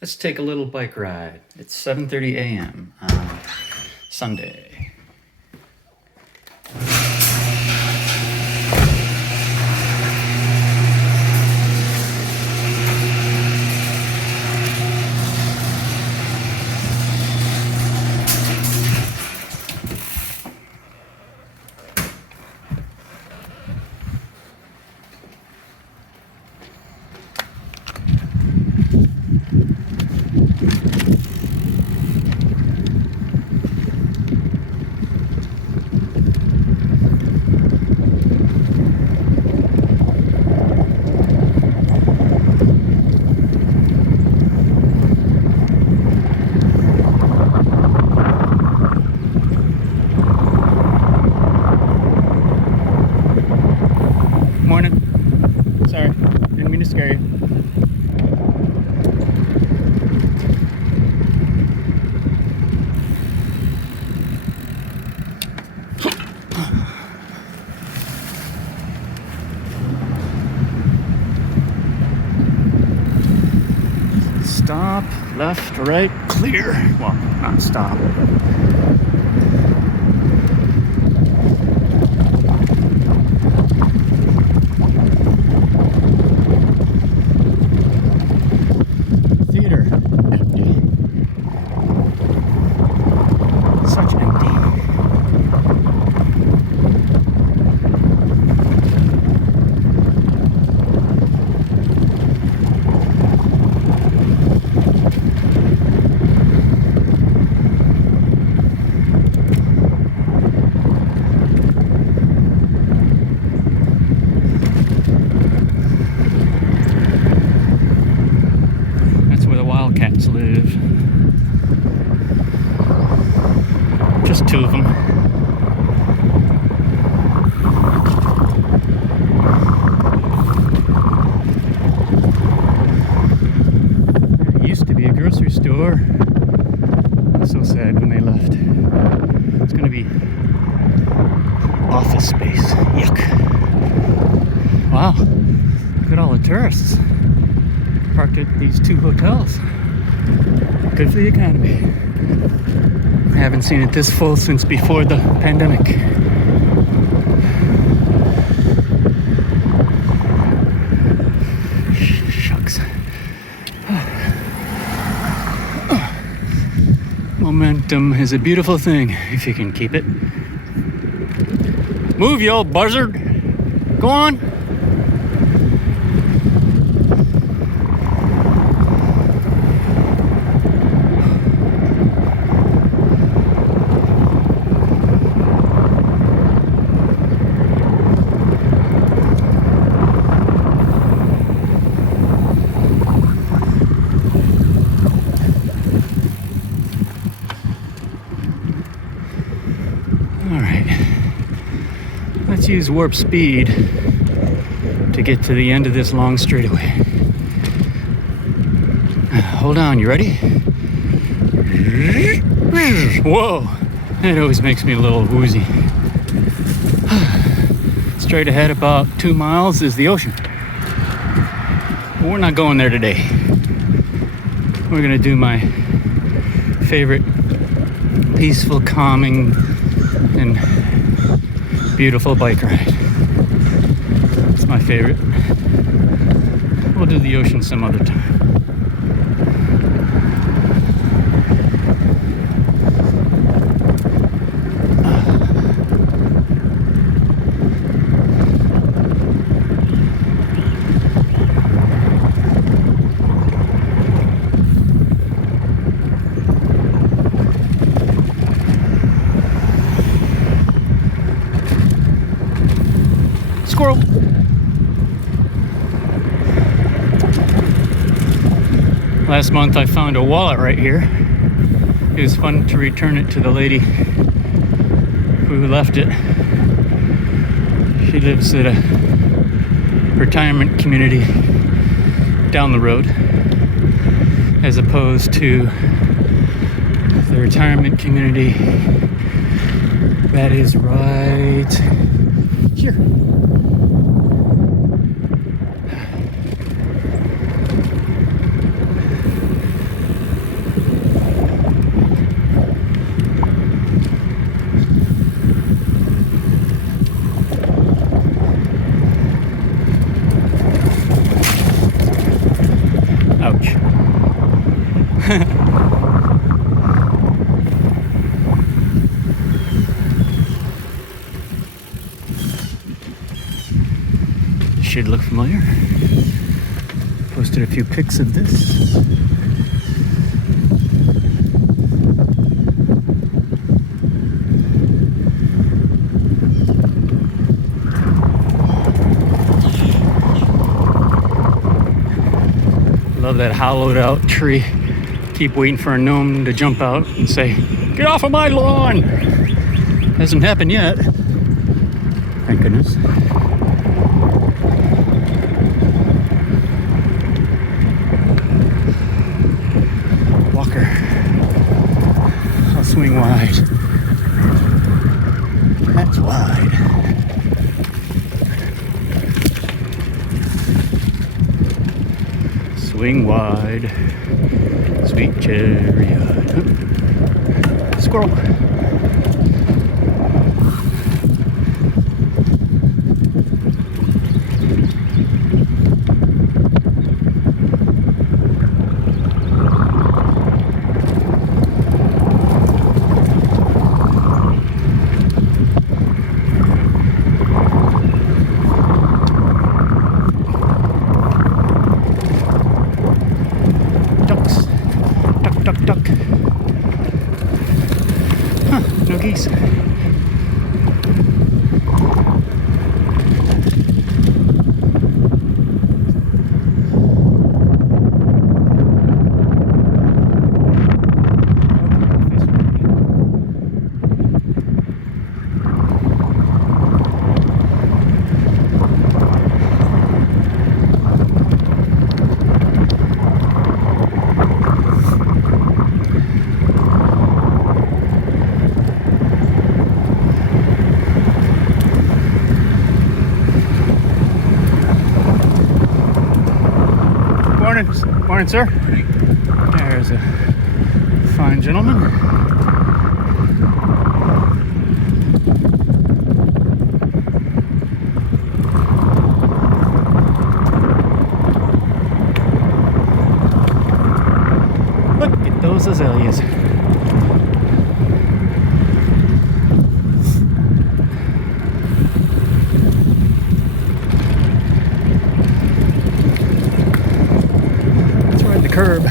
Let's take a little bike ride. It's 7:30 a.m. on Sunday. Morning. Sorry, didn't mean to scare you. Stop, left, right, clear. Well, not stop. Theater, empty. Such empty. Wildcats live. Just two of them. There used to be a grocery store. So sad when they left. It's gonna be office space. Yuck. Wow. Look at all the tourists parked at these two hotels. Good for the economy. I haven't seen it this full since before the pandemic. Shucks. Momentum is a beautiful thing if you can keep it. Move, you old buzzard. Go on. Let's use warp speed to get to the end of this long straightaway. Hold on, you ready? Whoa, that always makes me a little woozy. Straight ahead about 2 miles is the ocean. But we're not going there today. We're gonna do my favorite peaceful, calming, and beautiful bike ride. It's my favorite. We'll do the ocean some other time. Squirrel. Last month I found a wallet right here. It was fun to return it to the lady who left it. She lives at a retirement community down the road, as opposed to the retirement community that is right here. Beach. Should look familiar. Posted a few pics of this. Love that hollowed out tree. Keep waiting for a gnome to jump out and say, "Get off of my lawn!" Hasn't happened yet. Thank goodness. Walker. I'll swing wide. That's wide. Swing wide. Sweet chariot. Squirrel. No geese. Morning, sir. There's a fine gentleman. Look at those azaleas. Curb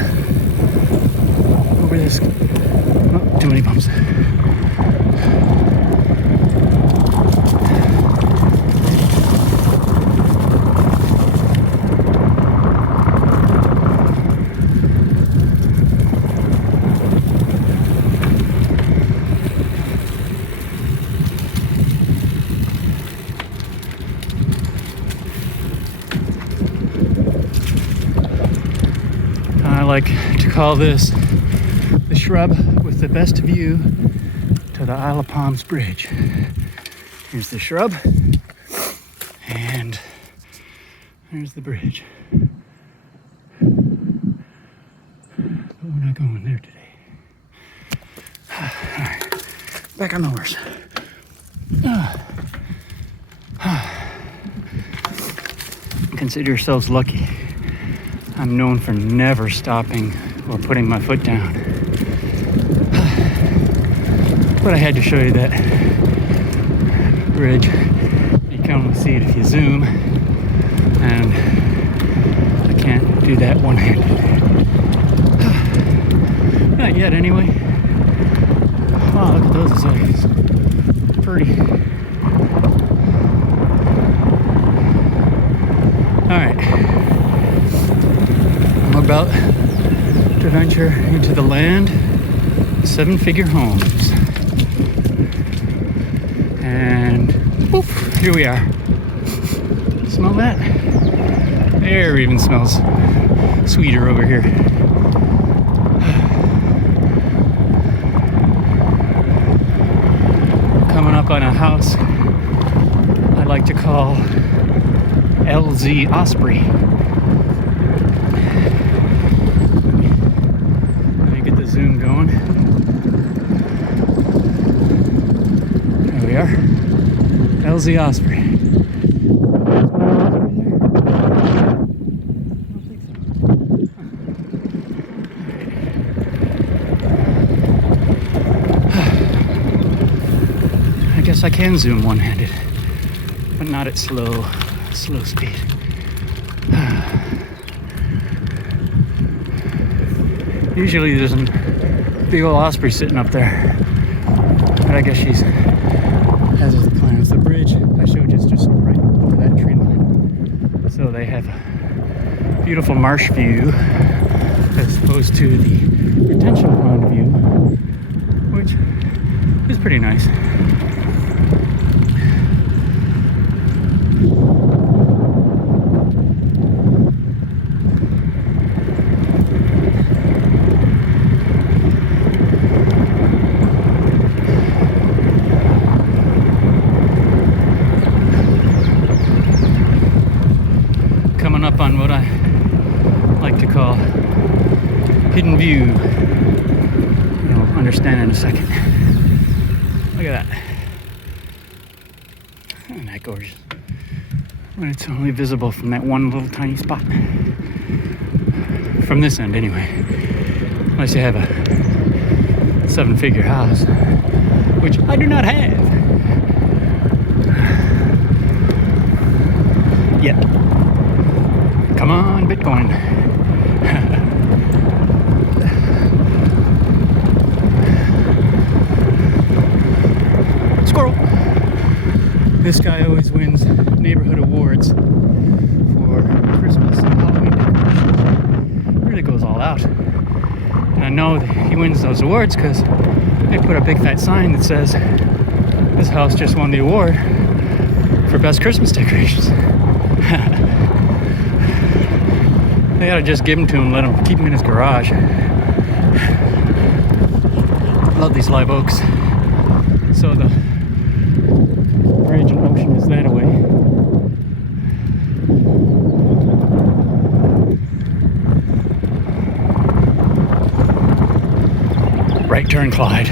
over this. Oh, too many bumps. I like to call this the shrub with the best view to the Isle of Palms Bridge. Here's the shrub, and there's the bridge. But we're not going there today. All right, back on the horse. Consider yourselves lucky. I'm known for never stopping or putting my foot down. But I had to show you that bridge. You can only see it if you zoom, and I can't do that one-handed. Not yet, anyway. Oh, look at those azaleas. Pretty. Alright. I'm about to venture into the land of 7-figure homes. And poof, here we are. Smell that? Air even smells sweeter over here. Coming up on a house I like to call LZ Osprey. Let me get the zoom going. There we are. LZ Osprey. I don't think so. guess I can zoom one-handed, but not at slow speed. Usually there's a big old osprey sitting up there, but I guess she's has other plans. The bridge I showed you is just right over that tree line, so they have a beautiful marsh view as opposed to the retention pond view, which is pretty nice. Coming up on what I like to call hidden view. You'll understand in a second. Look at that. Isn't that gorgeous? When it's only visible from that one little tiny spot. From this end anyway. Unless you have a 7-figure house, which I do not have. Yet. Come on, Bitcoin. Squirrel. This guy always wins neighborhood awards for Christmas and Halloween decorations. Really goes all out. And I know that he wins those awards because they put a big fat sign that says this house just won the award for best Christmas decorations. They ought to just give them to him, let him keep them in his garage. Love these live oaks. So the bridge and ocean is that away. Right turn, Clyde.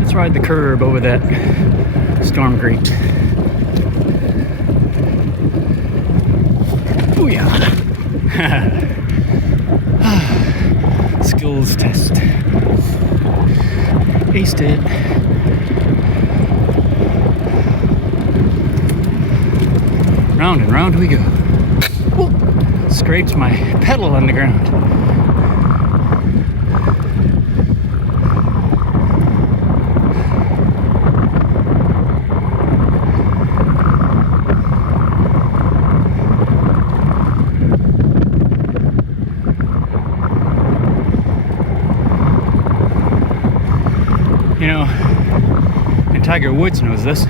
Let's ride the curb over that storm grate. Oh yeah. Skills test. Aced it. Round and round we go. Whoa. Scraped my pedal on the ground. You know, and Tiger Woods knows this.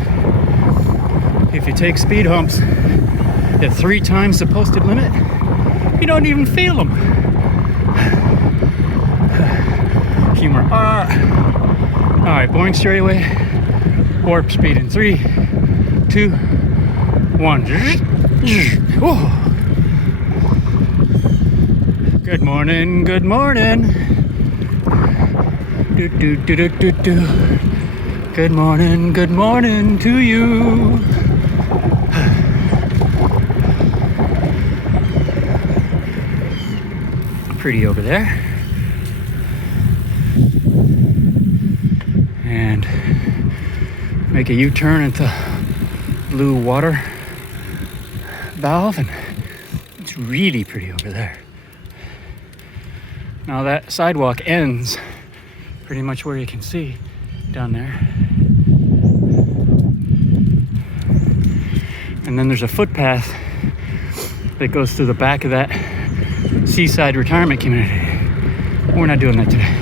If you take speed humps at 3 times the posted limit, you don't even feel them. Humor. All right, boring straightaway. Warp speed in 3, 2, 1. Whoa. Good morning. Good morning. Do, do, do, do, do, do. Good morning to you. Pretty over there. And make a U-turn at the blue water valve, and it's really pretty over there. Now that sidewalk ends pretty much where you can see down there. And then there's a footpath that goes through the back of that seaside retirement community. We're not doing that today.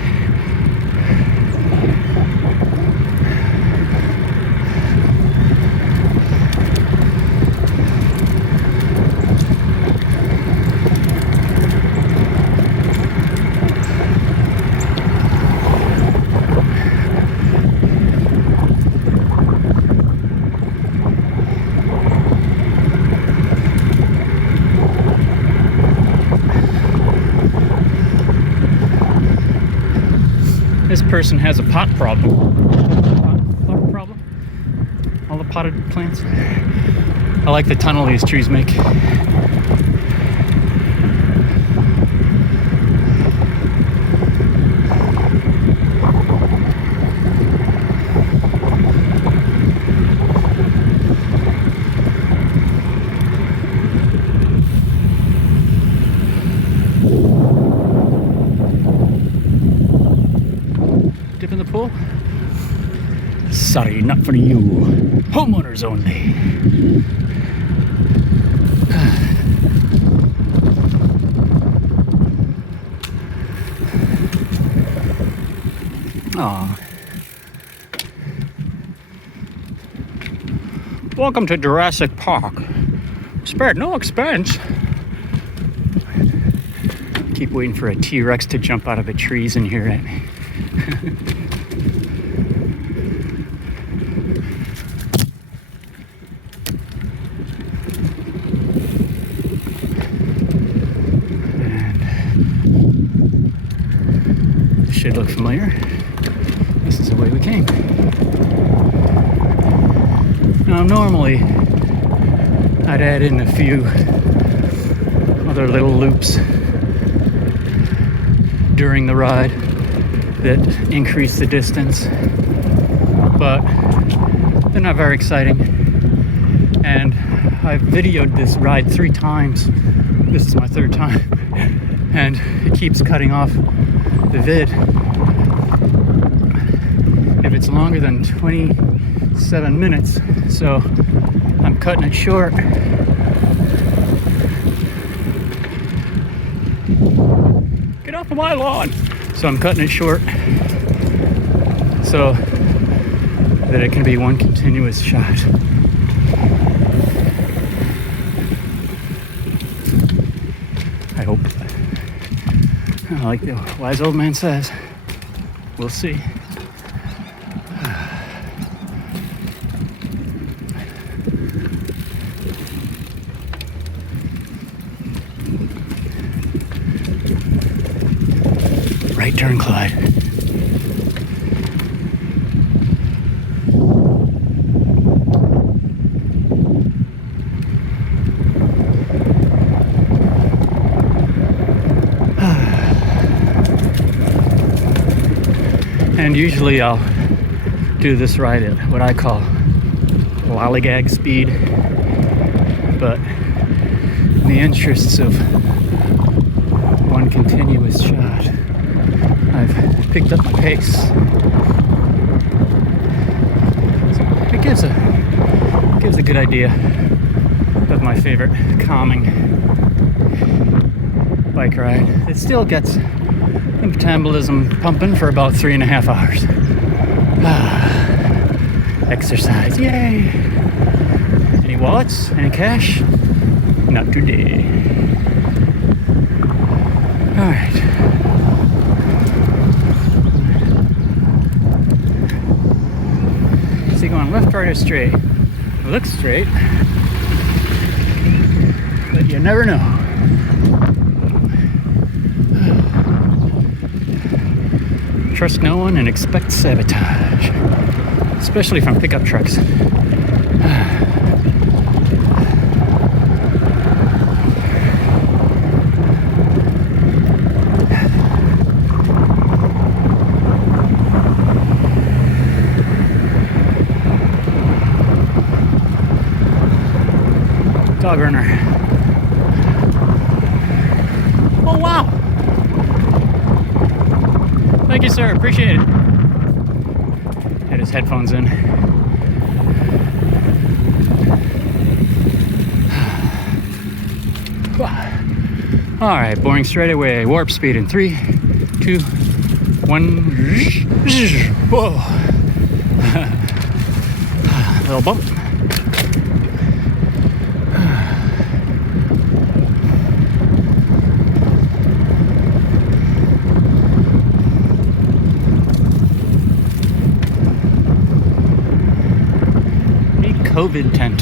This person has a pot problem. Pot problem? All the potted plants. I like the tunnel these trees make. Sorry, not for you. Homeowners only. Aw. Welcome to Jurassic Park. Spared no expense. Keep waiting for a T-Rex to jump out of the trees and hear it. And should look familiar. This is the way we came. Now normally I'd add in a few other little loops during the ride that increase the distance, but they're not very exciting. And I've videoed this ride 3 times. This is my 3rd time, and it keeps cutting off the vid. If it's longer than 27 minutes, so I'm cutting it short. Get off of my lawn! So I'm cutting it short so that it can be one continuous shot. I hope. Like the wise old man says, we'll see. Right turn, Clyde. And usually I'll do this ride at what I call lollygag speed, but in the interests of one continuous shot, I've picked up my pace. So it gives a good idea of my favorite calming bike ride. It still gets the metabolism pumping for about 3.5 hours. Exercise, yay! Any wallets? Any cash? Not today. All right. Is he going left, right, or straight? It looks straight, but you never know. Trust no one and expect sabotage, especially from pickup trucks. Dog runner. Oh wow! Thank you, sir. Appreciate it. Had his headphones in. All right, boring straight away. Warp speed in 3, 2, 1. Whoa! Little bump. COVID tent.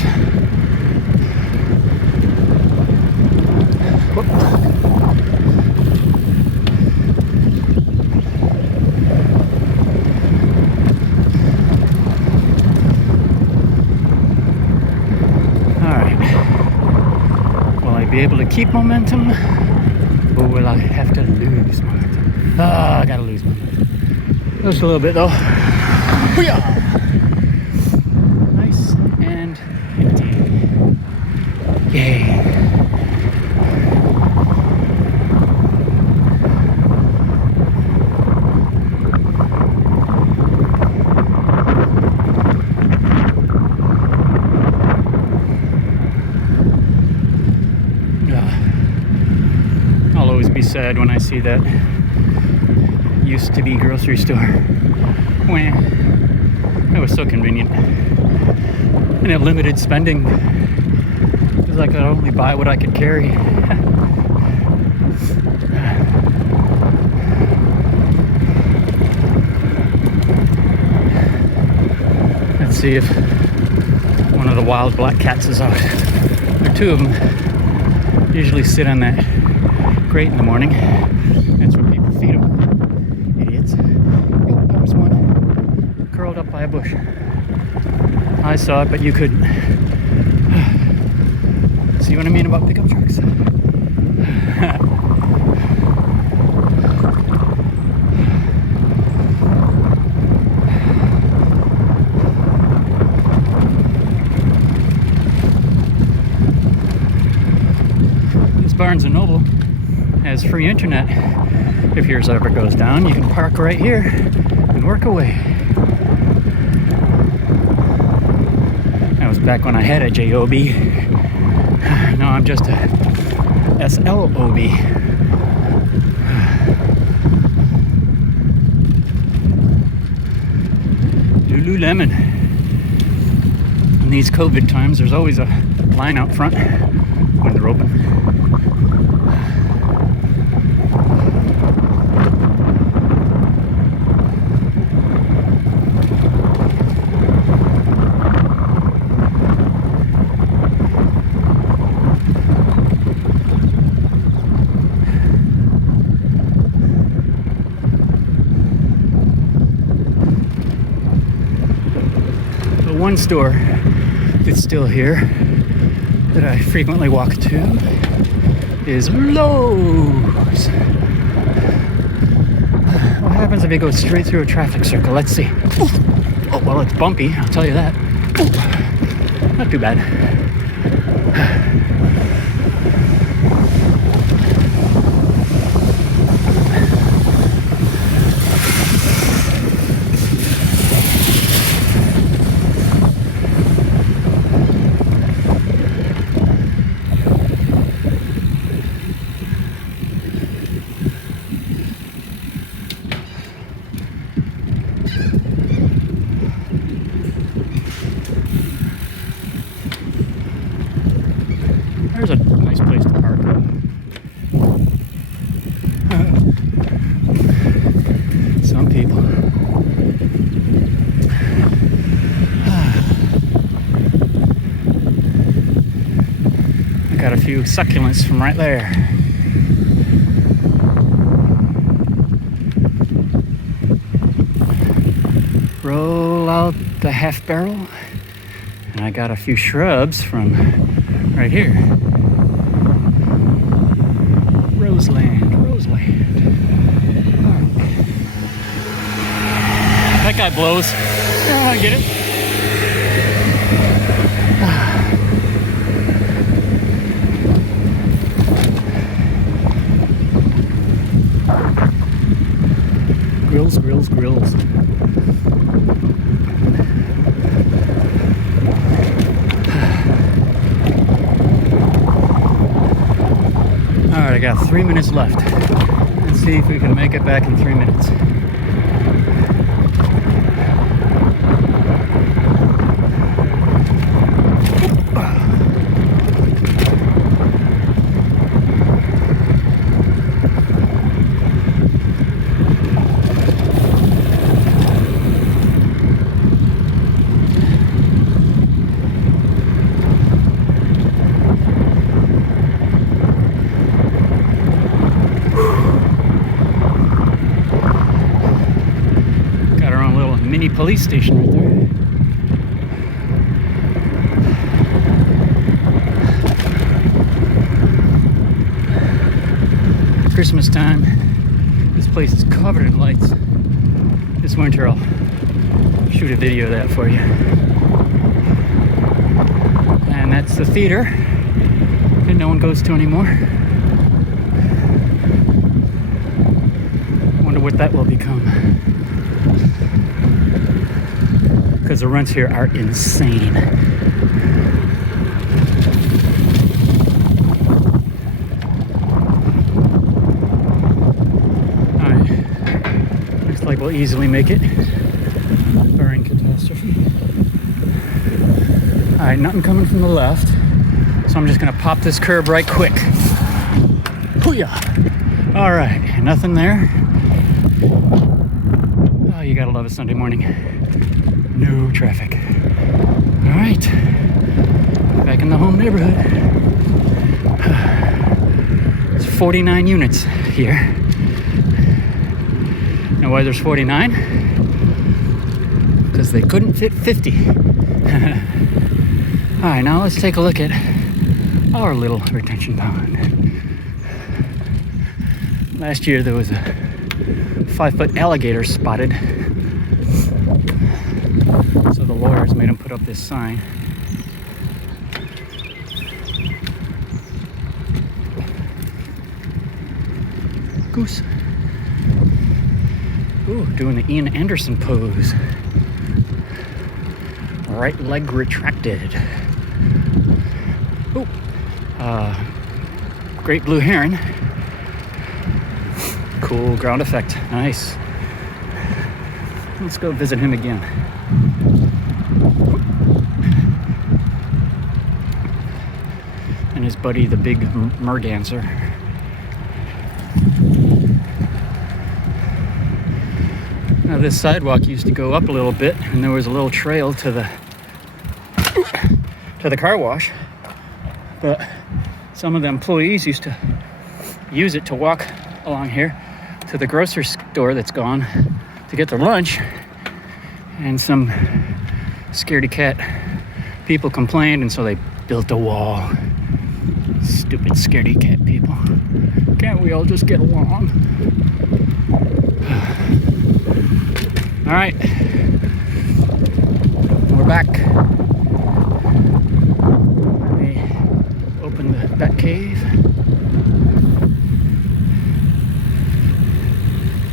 Whoop. All right. Will I be able to keep momentum, or will I have to lose momentum? Ah, I gotta lose momentum. Just a little bit though. Hoo-yah! Yay. sad when I see that used to be grocery store. Wham. That was so convenient. And it limited spending because I could only buy what I could carry. Let's see if one of the wild black cats is out. There are two of them. Usually sit on that grate in the morning. That's where people feed them. Idiots. Oh, there was one curled up by a bush. I saw it, but you couldn't. See what I mean about pickup trucks? Barnes & Noble has free internet. If yours ever goes down, you can park right here and work away. That was back when I had a JOB. Now I'm just a SLOB. Lululemon. In these COVID times, there's always a line out front when they're open. One store that's still here that I frequently walk to is Lowe's. What happens if you go straight through a traffic circle? Let's see. Oh, well, it's bumpy, I'll tell you that. Not too bad. There's a nice place to park. Some people. I got a few succulents from right there. Roll out the half barrel. And I got a few shrubs from right here. Roseland. That guy blows. Yeah, I get it. Grills. Alright, I got 3 minutes left. Let's see if we can make it back in 3 minutes. Mini police station right there. Christmas time. This place is covered in lights. This winter I'll shoot a video of that for you. And that's the theater that no one goes to anymore. Wonder what that will become. Because the rents here are insane. will easily make it, barring catastrophe. All right, nothing coming from the left, so I'm just gonna pop this curb right quick. Hoo-yah! All right, nothing there. Oh, you gotta love a Sunday morning. No traffic. All right, back in the home neighborhood. It's 49 units here. Know why there's 49? Because they couldn't fit 50. All right, now let's take a look at our little retention pond. Last year there was a 5-foot alligator spotted. So the lawyers made him put up this sign. Goose. Ooh, doing the Ian Anderson pose. Right leg retracted. Ooh. Great blue heron. Cool ground effect. Nice. Let's go visit him again. And his buddy, the big merganser. Now this sidewalk used to go up a little bit, and there was a little trail to the car wash, but some of the employees used to use it to walk along here to the grocery store that's gone to get their lunch, and some scaredy cat people complained, and so they built a wall. Stupid scaredy cat people. Can't we all just get along? All right, we're back. Let me open the bat cave.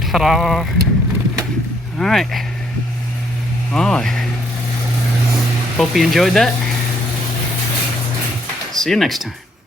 Ta-da! All right. Well, I hope you enjoyed that. See you next time.